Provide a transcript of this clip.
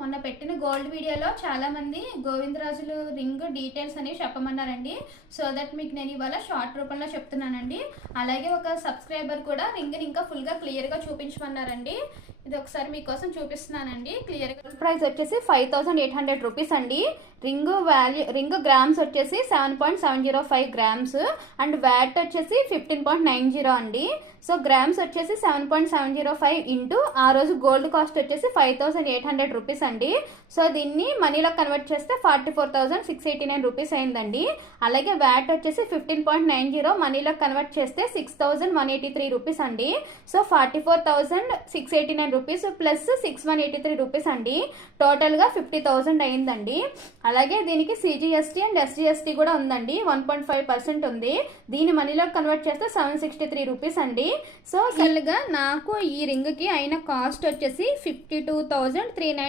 మొన్న పెట్టిన గోల్డ్ వీడియోలో చాలా మంది గోవిందరాజులు రింగ్ డీటెయిల్స్ అనేవి చెప్పమన్నారండి. సో దట్ మీకు నేను ఇవాళ షార్ట్ రూపంలో చెప్తున్నానండి. అలాగే ఒక సబ్స్క్రైబర్ కూడా రింగ్ని ఇంకా ఫుల్గా క్లియర్గా చూపించమన్నారండి. ఇది ఒకసారి మీకోసం చూపిస్తున్నానండి క్లియర్గా. ప్రైస్ వచ్చేసి 5800 రూపీస్ అండి. రింగ్ గ్రామ్స్ వచ్చేసి 7.705 గ్రామ్స్ అండ్ వ్యాట్ వచ్చేసి 15.90 అండి. సో గ్రామ్స్ వచ్చేసి 7.705 ఇంటూ ఆ రోజు గోల్డ్ కాస్ట్ వచ్చేసి 5800 రూపీస్ అండి. సో దీన్ని మనీలో కన్వర్ట్ చేస్తే 44,689 రూపీస్ అయిందండి. అలాగే వ్యాట్ వచ్చేసి 15.90 మనీలో కన్వర్ట్ చేస్తే 6,183 రూపీస్ అండి. సో 44,689 రూపీస్ ప్లస్ 6,183 రూపీస్ అండి. టోటల్గా 50,000 అయిందండి. అలాగే దీనికి సిజిఎస్టీ అండ్ ఎస్జిఎస్టీ కూడా ఉందండి. 1.5% ఉంది. దీని మనీలో కన్వర్ట్ చేస్తే 763 రూపీస్ అండి. సో నాకు ఈ రింగ్కి అయిన కాస్ట్ వచ్చేసి 52,390